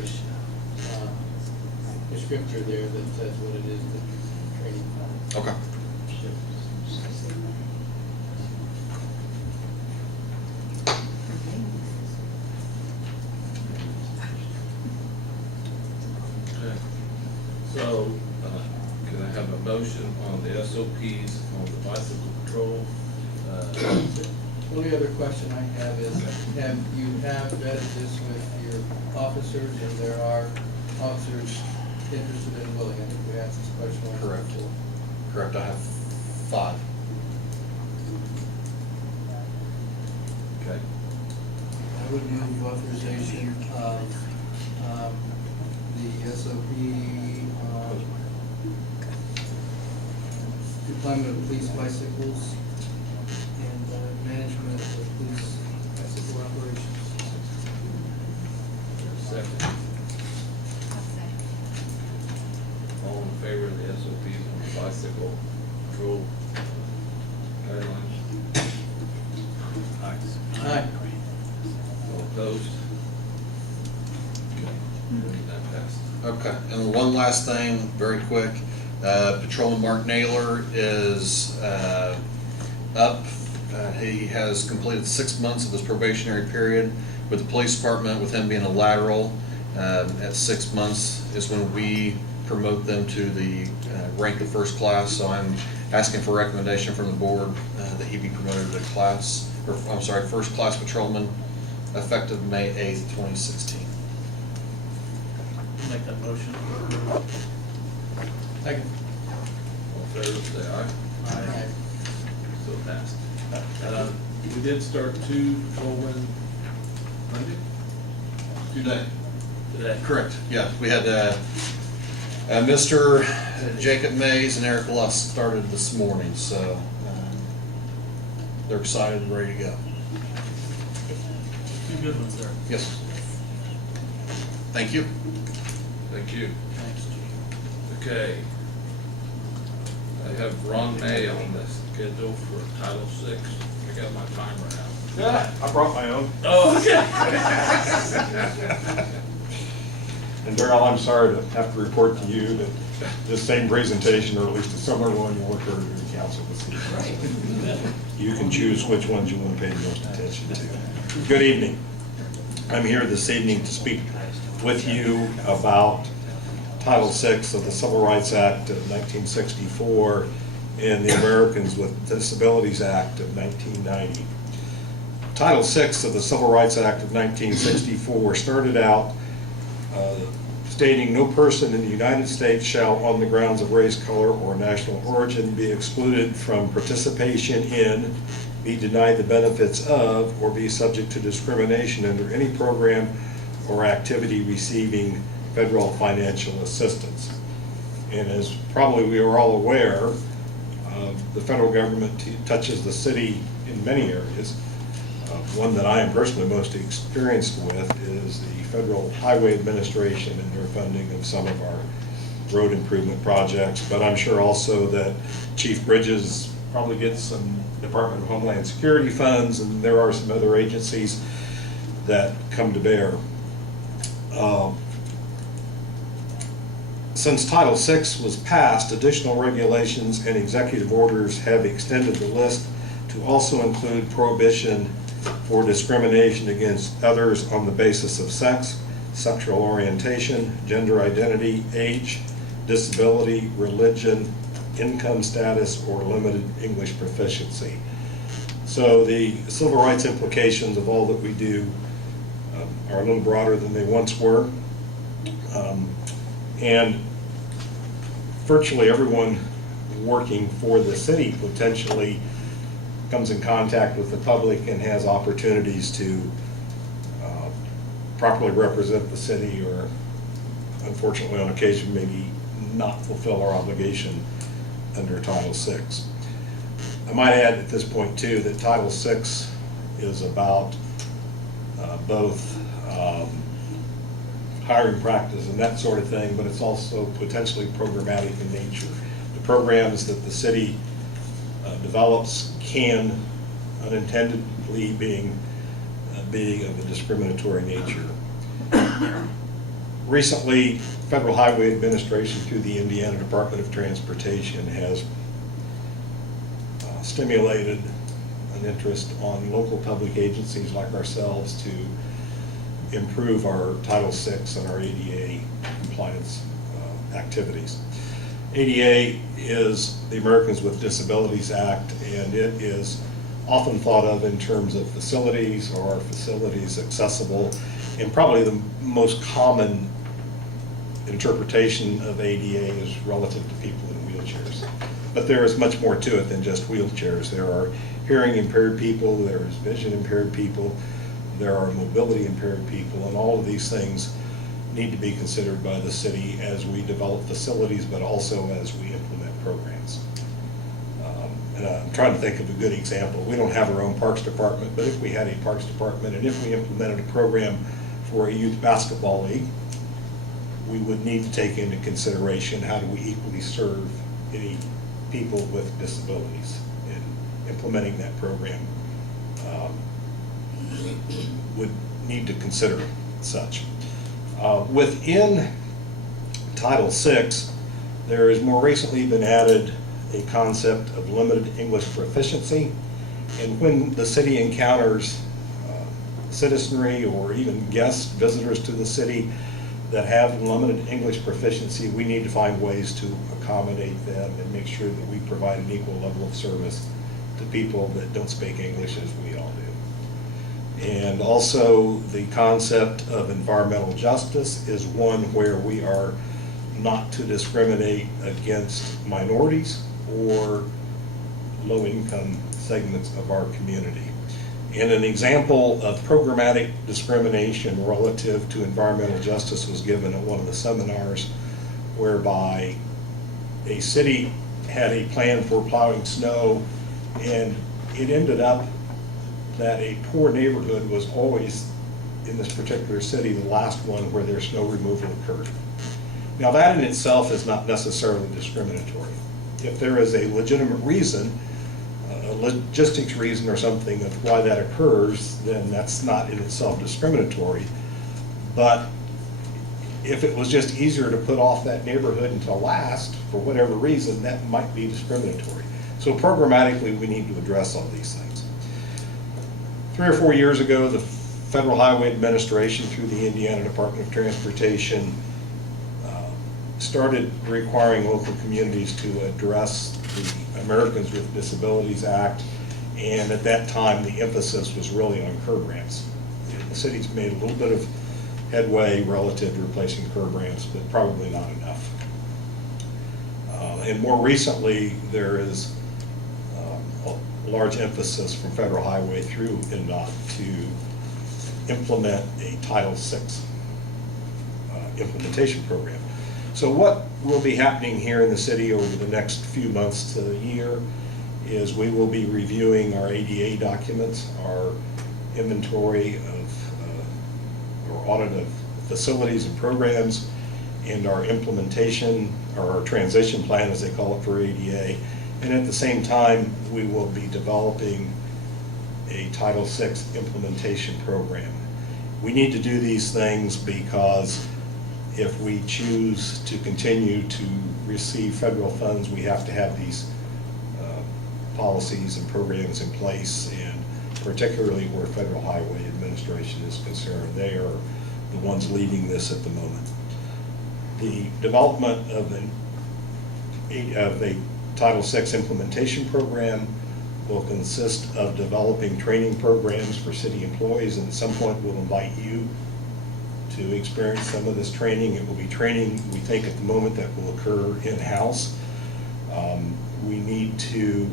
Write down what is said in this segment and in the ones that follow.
there's a descriptor there that says what it is that training. Okay. Okay. So, can I have a motion on the SOPs on the bicycle patrol? The only other question I have is, you have vetted this with your officers, and there are officers interested and willing? I think we asked this question once Correct. before. Correct, I have 5. Okay. I would move authorization of the SOP deployment of police bicycles and management of the police bicycle operations. Second. All in favor of the SOPs on the bicycle patrol guidelines? Aye. All opposed? Okay. That passed. Okay, and one last thing, very quick. Patrolman Mark Naylor is up. He has completed 6 months of his probationary period with the police department, with him being a lateral. At 6 months is when we promote them to the rank of first class. So I'm asking for a recommendation from the board that he be promoted to class, or I'm sorry, first class patrolman, effective May 8th, 2016. Make that motion. Second. All in favor, say aye. Aye. So passed. We did start 2 patrolmen Monday? Today. Today. Correct, yeah. We had Mr. Jacob Mays and Eric Lusk started this morning, so they're excited and ready to go. 2 good ones there. Yes. Thank you. Thank you. Thanks, Chief. Okay. I have Ron May on the schedule for Title VI. I got my timer out. Yeah, I brought my own. Oh, okay. And Darrell, I'm sorry to have to report to you that this same presentation, or at least a similar one, will occur to the council this evening. You can choose which ones you want to pay the most attention to. Good evening. I'm here this evening to speak with you about Title VI of the Civil Rights Act of 1964 and the Americans with Disabilities Act of 1990. Title VI of the Civil Rights Act of 1964 started out stating no person in the United States shall, on the grounds of race, color, or national origin, be excluded from participation in, be denied the benefits of, or be subject to discrimination under any program or activity receiving federal financial assistance. And as probably we are all aware, the federal government touches the city in many areas. One that I am personally most experienced with is the Federal Highway Administration and their funding of some of our road improvement projects. But I'm sure also that Chief Bridges probably gets some Department of Homeland Security funds, and there are some other agencies that come to bear. Since Title VI was passed, additional regulations and executive orders have extended the list to also include prohibition for discrimination against others on the basis of sex, sexual orientation, gender identity, age, disability, religion, income status, or limited English proficiency. So the civil rights implications of all that we do are a little broader than they once were. And virtually everyone working for the city potentially comes in contact with the public and has opportunities to properly represent the city, or unfortunately on occasion maybe not fulfill our obligation under Title VI. I might add at this point too that Title VI is about both hiring practice and that sort of thing, but it's also potentially programmatic in nature. The programs that the city develops can unintendedly being of a discriminatory nature. Recently, Federal Highway Administration through the Indiana Department of Transportation has stimulated an interest on local public agencies like ourselves to improve our Title VI and our ADA compliance activities. ADA is the Americans with Disabilities Act, and it is often thought of in terms of facilities or facilities accessible, and probably the most common interpretation of ADA is relative to people in wheelchairs. But there is much more to it than just wheelchairs. There are hearing impaired people, there is vision impaired people, there are mobility impaired people, and all of these things need to be considered by the city as we develop facilities, but also as we implement programs. And I'm trying to think of a good example. We don't have our own parks department, but if we had a parks department and if we implemented a program for a youth basketball league, we would need to take into consideration how do we equally serve any people with disabilities. And implementing that program would need to consider such. Within Title VI, there has more recently been added a concept of limited English proficiency. And when the city encounters citizenry or even guests, visitors to the city that have limited English proficiency, we need to find ways to accommodate them and make sure that we provide an equal level of service to people that don't speak English as we all do. And also the concept of environmental justice is one where we are not to discriminate against minorities or low-income segments of our community. And an example of programmatic discrimination relative to environmental justice was given at one of the seminars, whereby a city had a plan for plowing snow, and it ended up that a poor neighborhood was always, in this particular city, the last one where their snow removal occurred. Now that in itself is not necessarily discriminatory. If there is a legitimate reason, a logistics reason or something of why that occurs, then that's not in itself discriminatory. But if it was just easier to put off that neighborhood until last, for whatever reason, that might be discriminatory. So programmatically, we need to address all these things. 3 or 4 years ago, the Federal Highway Administration through the Indiana Department of Transportation started requiring local communities to address the Americans with Disabilities Act, and at that time the emphasis was really on curb ramps. The city's made a little bit of headway relative to replacing curb ramps, but probably not enough. And more recently, there is a large emphasis from Federal Highway through INDOT to implement a Title VI implementation program. So what will be happening here in the city over the next few months to the year is we will be reviewing our ADA documents, our inventory of or audit of facilities and programs, and our implementation, or our transition plan as they call it for ADA. And at the same time, we will be developing a Title VI implementation program. We need to do these things because if we choose to continue to receive federal funds, we have to have these policies and programs in place, and particularly where Federal Highway Administration is concerned, they are the ones leading this at the moment. The development of a Title VI implementation program will consist of developing training programs for city employees, and at some point we'll invite you to experience some of this training. It will be training, we think at the moment, that will occur in-house. We need to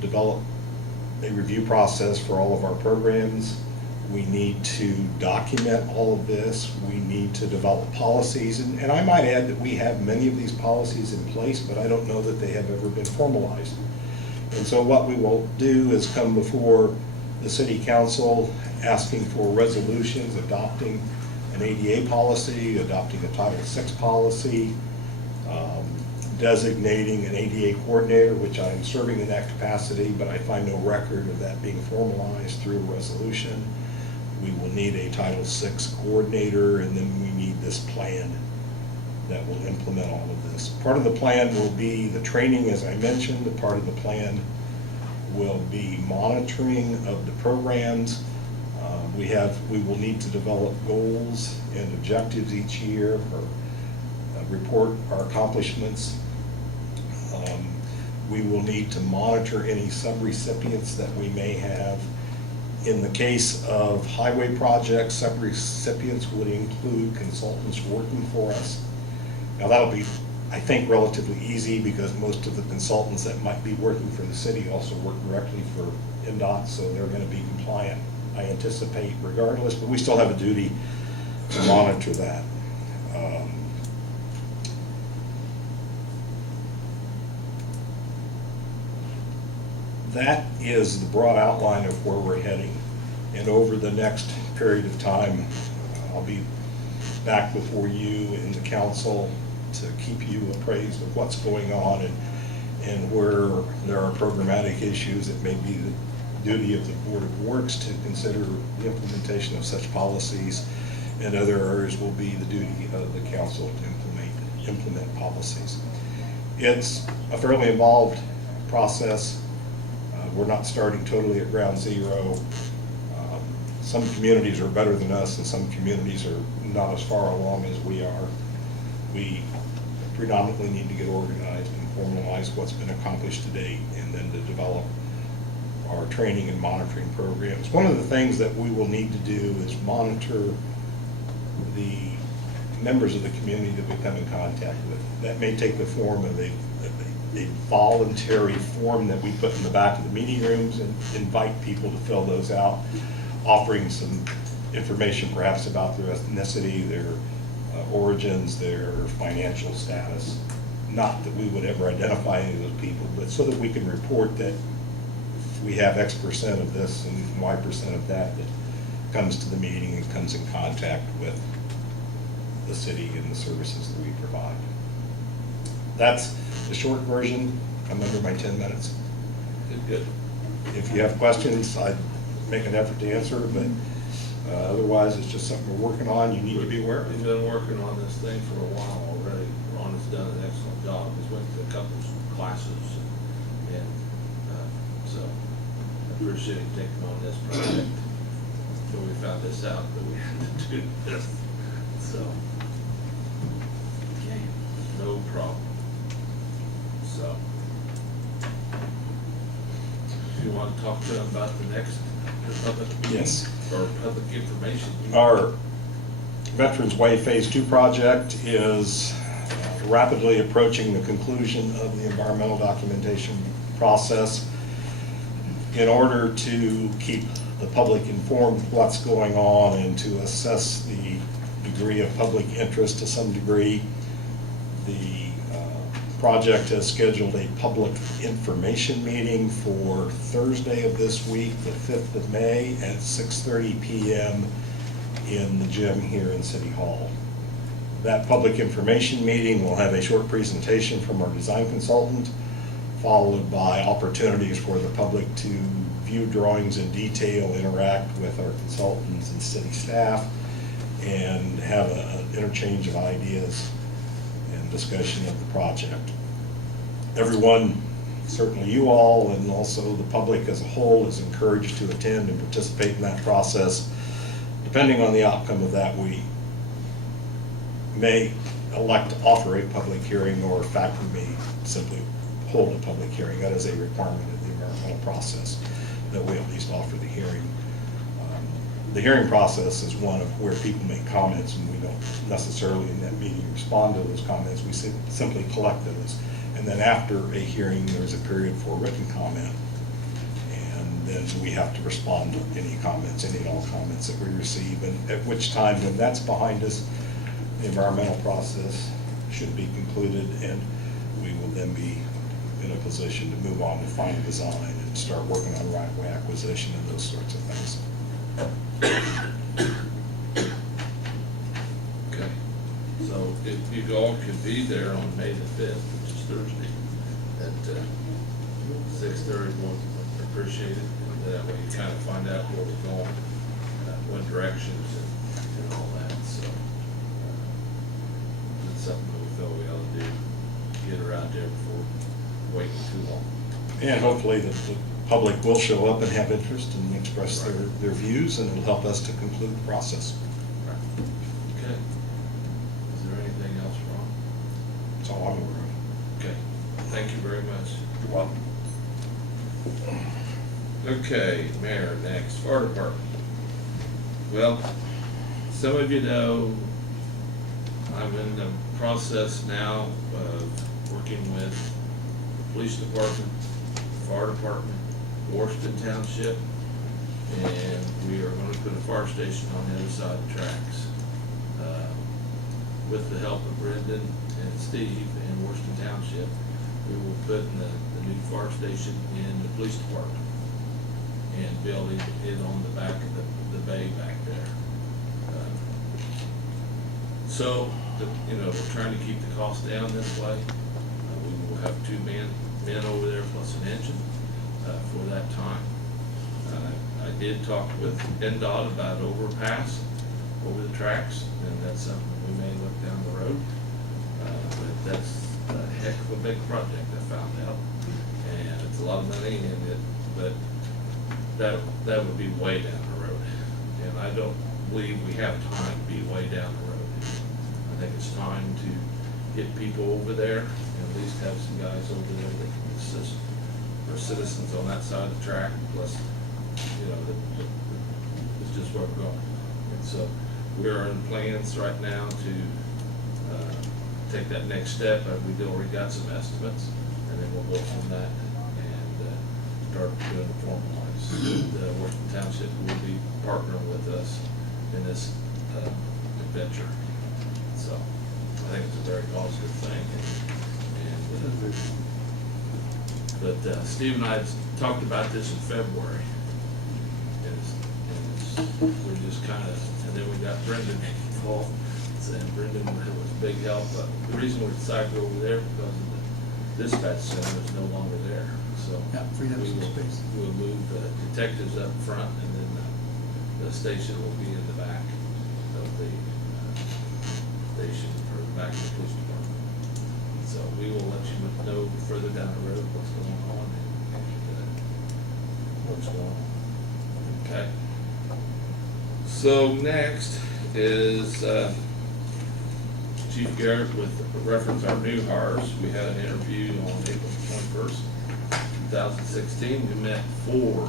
develop a review process for all of our programs. We need to document all of this. We need to develop policies. And I might add that we have many of these policies in place, but I don't know that they have ever been formalized. And so what we will do is come before the City Council asking for resolutions, adopting an ADA policy, adopting a Title VI policy, designating an ADA coordinator, which I am serving in that capacity, but I find no record of that being formalized through a resolution. We will need a Title VI coordinator, and then we need this plan that will implement all of this. Part of the plan will be the training, as I mentioned. The part of the plan will be monitoring of the programs. We will need to develop goals and objectives each year, or report our accomplishments. We will need to monitor any subrecipients that we may have. In the case of highway projects, subrecipients would include consultants working for us. Now that'll be, I think, relatively easy because most of the consultants that might be working for the city also work directly for NDOT, so they're going to be compliant, I anticipate, regardless, but we still have a duty to monitor that. That is the broad outline of where we're heading. And over the next period of time, I'll be back before you and the council to keep you appraised of what's going on and where there are programmatic issues. It may be the duty of the Board of Works to consider the implementation of such policies, and other areas will be the duty of the council to implement policies. It's a fairly involved process. We're not starting totally at ground zero. Some communities are better than us, and some communities are not as far along as we are. We predominantly need to get organized and formalize what's been accomplished to date, and then to develop our training and monitoring programs. One of the things that we will need to do is monitor the members of the community that we come in contact with. That may take the form of a voluntary form that we put in the back of the meeting rooms and invite people to fill those out, offering some information perhaps about their ethnicity, their origins, their financial status. Not that we would ever identify any of those people, but so that we can report that we have X percent of this and Y percent of that that comes to the meeting and comes in contact with the city and the services that we provide. That's the short version. I'm under my 10 minutes. Good. If you have questions, I'd make an effort to answer, but otherwise it's just something we're working on. You need to be aware of. We've been working on this thing for a while already. Ron has done an excellent job. He's went to a couple of classes, and so I appreciate him taking on this project until we found this out that we had to do this. So, okay, no problem. So, if you want to talk to him about the next public meeting? Yes. Or public information? Our Veterans Way Phase 2 project is rapidly approaching the conclusion of the environmental documentation process. In order to keep the public informed of what's going on and to assess the degree of public interest to some degree, the project has scheduled a public information meeting for Thursday of this week, the 5th of May at 6:30 p.m. in the gym here in City Hall. That public information meeting will have a short presentation from our design consultant, followed by opportunities for the public to view drawings in detail, interact with our consultants and city staff, and have an interchange of ideas and discussion of the project. Everyone, certainly you all, and also the public as a whole, is encouraged to attend and participate in that process. Depending on the outcome of that, we may elect to offer a public hearing, or in fact, we may simply hold a public hearing. That is a requirement of the environmental process, that we at least offer the hearing. The hearing process is one of where people make comments, and we don't necessarily in that meeting respond to those comments. We simply collect those. And then after a hearing, there's a period for written comment. And then we have to respond to any comments, any and all comments that we receive. And at which time, when that's behind us, the environmental process should be concluded, and we will then be in a position to move on to final design and start working on right-of-way acquisition and those sorts of things. Okay, so if you all could be there on May the 5th, which is Thursday, at 6:30, we'll appreciate it. And that way you kind of find out where we're going wind directions and all that, so. It's something that we feel we ought to do, get her out there before waiting too long. And hopefully the public will show up and have interest and express their views, and it'll help us to conclude the process. Right. Okay. Is there anything else, Ron? That's all I'm aware of. Okay, thank you very much. You're welcome. Okay, Mayor, next, fire department. Well, some of you know, I'm in the process now of working with the police department, fire department, Washington Township, and we are gonna put a fire station on the other side of the tracks. With the help of Brendan and Steve in Washington Township, we will put the new fire station in the police department and building it on the back of the bay back there. So, we're trying to keep the cost down this way. We will have 2 men over there plus an engine for that time. I did talk with NDOT about overpass over the tracks, and that's something we may look down the road. But that's a heck of a big project, I found out, and it's a lot of money in it, but that would be way down the road. And I don't believe we have time to be way down the road. I think it's time to get people over there, and at least have some guys over there that can assist our citizens on that side of the track, plus, it's just where we're going. And so, we are in plans right now to take that next step. We've already got some estimates, and then we'll go from that and start doing the formalize. Washington Township will be partnering with us in this adventure. So I think it's a very positive thing. But Steve and I had talked about this in February, and we're just kind of, and then we got Brendan involved, and Brendan was a big help. The reason we decided to go over there because of the dispatch center is no longer there. So Yeah, freed up some space. We'll move the detectives up front, and then the station will be in the back of the station, or the back of the police department. So we will let you know further down the road what's going on and what's going on. Okay. So next is Chief Garrett with reference our new hires. We had an interview on April 21st, 2016. We met 4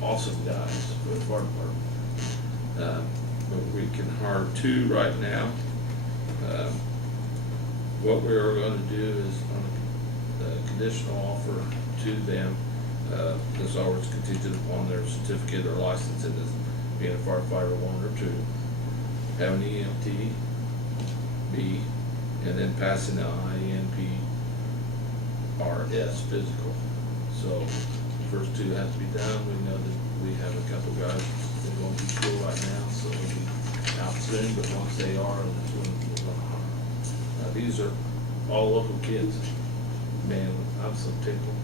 awesome guys for the fire department. But we can hire 2 right now. What we are going to do is on a conditional offer to them. This offer is contingent upon their certificate or license in this, being a firefighter 1 or 2, have an EMT, B, and then passing the INPRS physical. So the first 2 have to be done. We know that we have a couple guys that are going to school right now, so they'll be out soon, but once they are, that's when we're going to hire. These are all local kids. Man, I'm so tickled.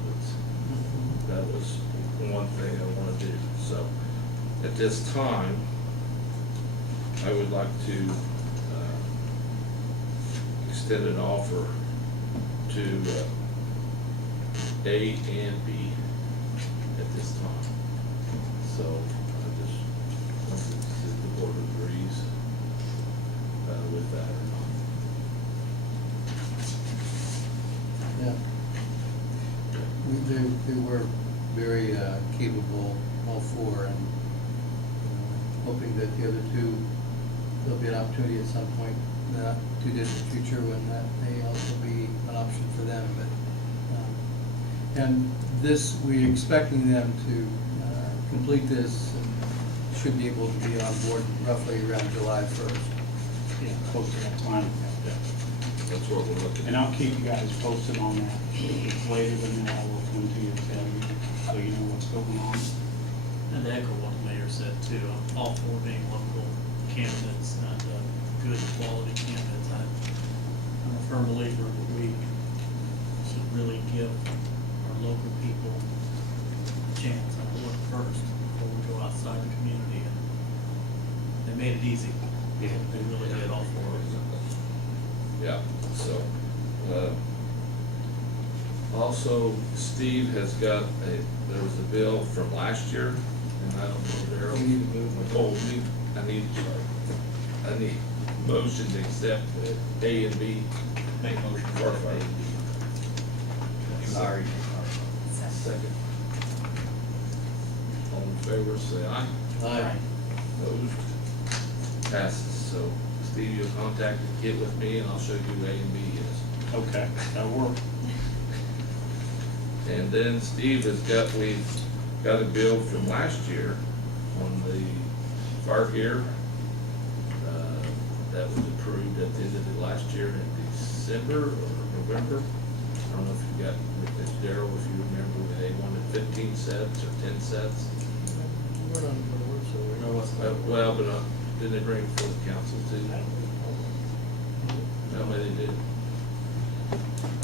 That was one thing I want to do. So at this time, I would like to extend an offer to A and B at this time. So I just wanted to see if the board agrees with that or not. Yeah. They were very capable, all 4, and hoping that the other 2, there'll be an opportunity at some point, not too distant future, when that may also be an option for them. But and this, we're expecting them to complete this, and should be able to be on board roughly around July 1st. Yeah, close to that time. That's what we're looking And at. I'll keep you guys posted on that. If it's later than that, I will come to you and tell you, so you know what's going on. And to echo what the mayor said too, all 4 being local candidates and good quality candidates. I'm a firm believer that we should really give our local people a chance and a look first before we go outside the community and they made it easy. Yeah. They really did, all four of them. Yeah, so, also, Steve has got there was a bill from last year, and I don't know, You need to move. Darryl told me, I need motion to accept A and B. Make motion for A and B. Sorry. Second. All in favor, say aye. Aye. Opposed? Passes, so Steve, you'll contact and get with me, and I'll show you who A and B is. Okay, that'll work. And then Steve we've got a bill from last year on the fire gear. That was approved at the end of the last year in December or November. I don't know if you got, with Darryl, if you remember, when they wanted 15 sets or 10 sets. We're on the board, so we know what's going on. Well, but didn't they bring it for the council too? No, they did.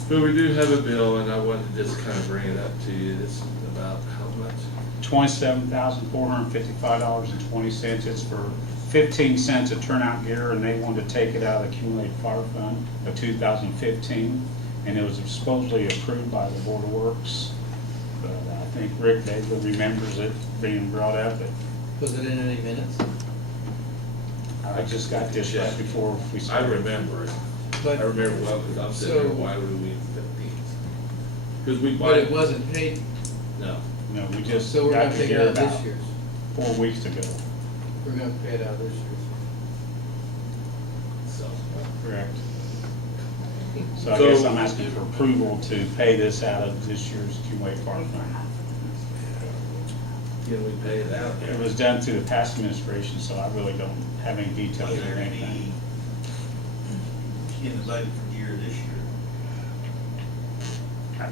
But we do have a bill, and I wanted to just kind of bring it up to you. This is about how much? $27,455.20. It's for 15 cents a turnout gear, and they wanted to take it out of the accumulated fire fund of 2015. And it was supposedly approved by the Board of Works. But I think Rick David remembers it being brought up. Was it in any minutes? I just got this right before we I started. remember it. But, I remember well, because I'm sitting there, So- why would we need 15? Because we buy. but it wasn't paid, No. No, we just so we're got gonna to take it hear out of this about year's. 4 weeks ago. We're gonna pay it out of this year's. So, Correct. So I So- guess I'm asking for approval to pay this out of this year's accumulated fire fund. can we pay it out? It was done through the past administration, so I really don't have any details Was or there anything. any in the budget for gear this year?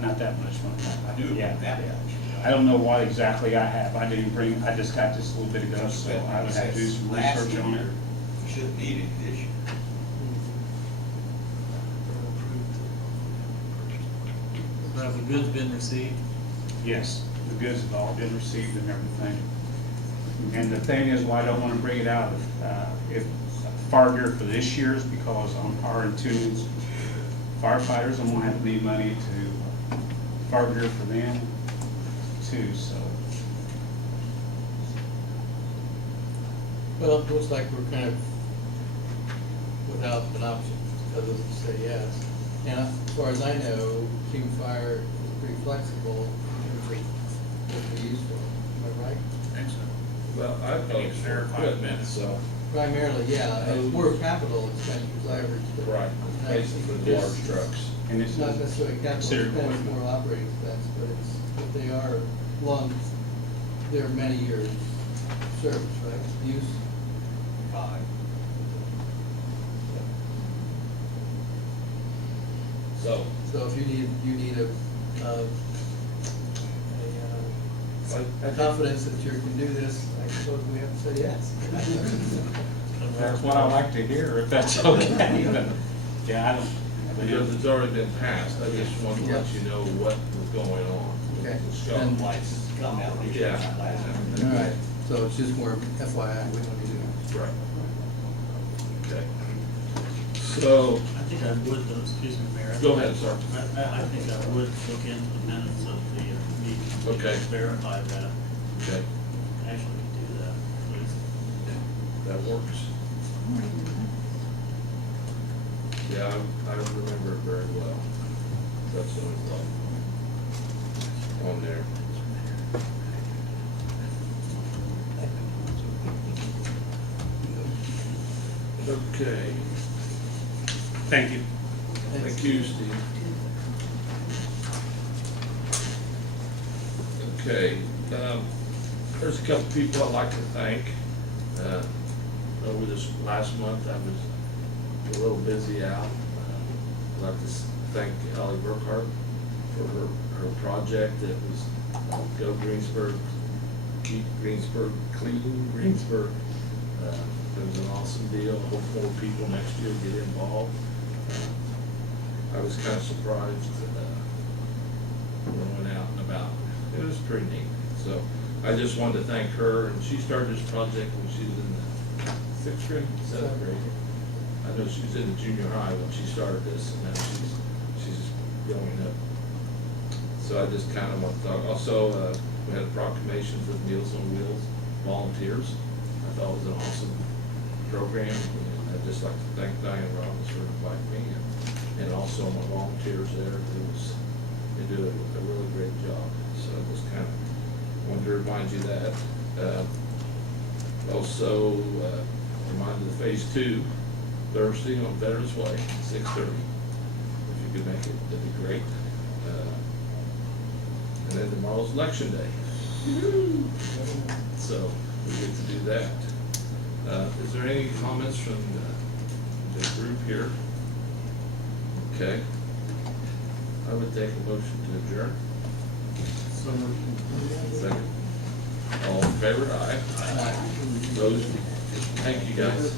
Not that much money. I knew it Yeah. wasn't that much. I don't know what exactly I have. I didn't bring, I just got this a little bit ago, so I would have to do some Last research on it. year, we shouldn't need it this year. Have the goods been received? Yes, the goods have all been received and everything. And the thing is, why I don't want to bring it out if fire gear for this year's, because on our tunes firefighters, I'm gonna have to need money to fire gear for them too, so. Well, it looks like we're kind of without an option, other than to say yes. And as far as I know, King Fire is pretty flexible in terms of what we use for it. Am I right? Thanks. Well, I thought it was their equipment, so. Primarily, yeah, it's more capital expenditures, I heard. Right, basically the large trucks. And It's not necessarily capital Considered expense, equipment. more operating expense, but they are long, they're many years service, right, use? 5. So, So if you need a confidence that you can do this, I suppose we have to say yes. That's what I like to hear, if that's okay, but, yeah, I don't. because it's already been passed, I just wanted to let you know what was going on. Okay. The scope. And- Lights come out this year, Yeah. not last year. All right, so it's just more FYI, we don't need to. Right. Okay. So, I think I would, though, excuse me, Mayor. Go ahead, sir. I think I would look into the minutes of the meeting. Okay. Verify that. okay, Actually, do that, please. that works. Yeah, I don't remember it very well. That's the only problem on there. Okay, Thank you. thank you, Steve. Okay, there's a couple people I'd like to thank. Over this last month, I was a little busy out. I'd like to thank Ellie Burkhart for her project that was Go Greensburg, Keep Greensburg Clean Greensburg. It was an awesome deal. I hope more people next year get involved. I was kind of surprised when I went out and about. It was pretty neat. So I just wanted to thank her, and she started this project when she was in the sixth grade, seventh grade. I know she was in the junior high when she started this, and now she's growing up. So I just kind of want to talk, also, we had a proclamation for Meals on Wheels volunteers. I thought it was an awesome program, and I'd just like to thank Diane Robbins for inviting me, and also my volunteers there. They do a really great job, so I just kind of wanted to remind you that. Also, remind you of Phase 2, Thursday on Veterans Way, 6:30. If you could make it, that'd be great. And then tomorrow's Election Day. So we get to do that. Is there any comments from the group here? Okay. I would take a motion to adjourn. Second. All in favor? Aye. Opposed? Thank you, guys.